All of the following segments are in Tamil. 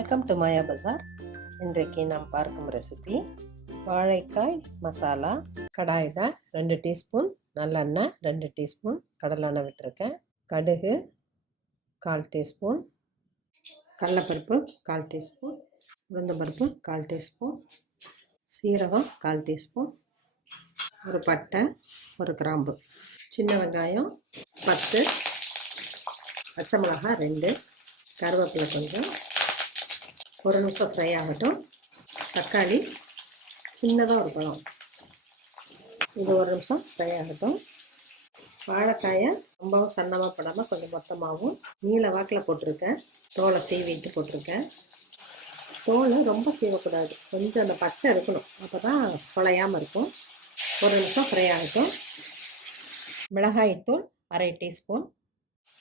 வெல்கம் டு மாயா பஜார். இன்றைக்கு நாம் பார்க்கும் ரெசிபி வாழைக்காய் மசாலா. கடாயில் 2 டீஸ்பூன் நல்லெண்ணெய், 2 டீஸ்பூன் கடலெண்ணெய் விட்டுருக்கேன். கடுகு 1/4 டீஸ்பூன், கடலைப்பருப்பு 1/4 டீஸ்பூன், உளுந்தம்பருப்பு 1/4 டீஸ்பூன், சீரகம் 1/4 டீஸ்பூன், ஒரு பட்டை, ஒரு கிராம்பு, சின்ன வெங்காயம் 10, பச்சை மிளகாய் 2, கருவேப்பிலை கொஞ்சம். ஒரு நிமிஷம் ஃப்ரை ஆகட்டும். தக்காளி சின்னதாக ஒரு பழம், இது ஒரு நிமிஷம் ஃப்ரை ஆகட்டும். வாழைக்காயை ரொம்பவும் சன்னமாக போடாமல் கொஞ்சம் மொத்தமாகவும் நீல வாக்கில் போட்டிருக்கேன். தோலை சீவிட்டு போட்டிருக்கேன். தோலை ரொம்ப சீவக்கூடாது, கொஞ்சம் அந்த பச்சை இருக்கணும், அப்போ தான் குழையாமல் இருக்கும். ஒரு நிமிஷம் ஃப்ரை ஆகட்டும். மிளகாய்த்தூள் 1/2 டீஸ்பூன்,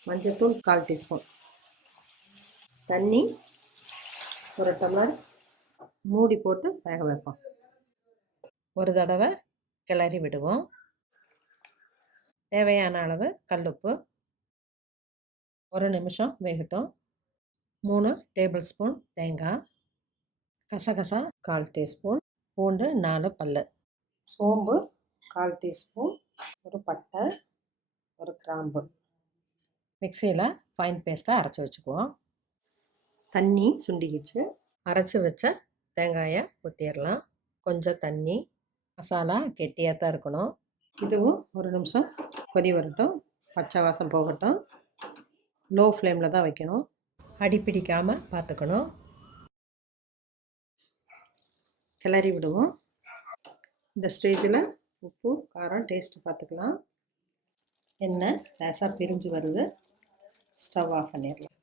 மஞ்சள்தூள் 1/4 டீஸ்பூன், தண்ணி 1 டம்ளர், மூடி போட்டு வேக வைப்போம். ஒரு தடவை கிளறி விடுவோம். தேவையான அளவு கல்லுப்பு. 1 நிமிஷம் வேகட்டும். 3 டேபிள் ஸ்பூன் தேங்காய், கசகசா 1/4 டீஸ்பூன், பூண்டு 4 பல், சோம்பு 1/4 டீஸ்பூன், ஒரு பட்டை, ஒரு கிராம்பு. மிக்சியில் ஃபைன் பேஸ்ட்டாக அரைச்சி வச்சுக்குவோம். தண்ணி சுண்டிக்கிச்சு. அரைச்சி வச்ச தேங்காயை ஊற்றிடலாம். கொஞ்சம் தண்ணி. மசாலா கெட்டியாக தான் இருக்கணும். இதுவும் ஒரு நிமிஷம் கொதி வரட்டும், பச்சை வாசம் போகட்டும். லோ ஃப்ளேமில் தான் வைக்கணும், அடி பிடிக்காமல் பார்த்துக்கணும். கிளறி விடுவோம். இந்த ஸ்டேஜில் உப்பு காரம் டேஸ்ட்டு பார்த்துக்கலாம். எண்ணெய் லேசாக பிரிஞ்சு வருது. ஸ்டவ் ஆஃப் பண்ணிடலாம்.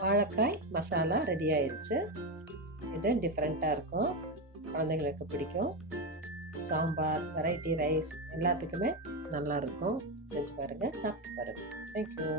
வாழைக்காய் மசாலா ரெடி ஆயிடுச்சு. இது டிஃப்ரெண்ட்டாக இருக்கும், குழந்தைங்களுக்கு பிடிக்கும். சாம்பார், வெரைட்டி ரைஸ் எல்லாத்துக்குமே நல்லாயிருக்கும். செஞ்சு பாருங்கள், சாப்பிட்டு பாருங்கள். தேங்க்யூ.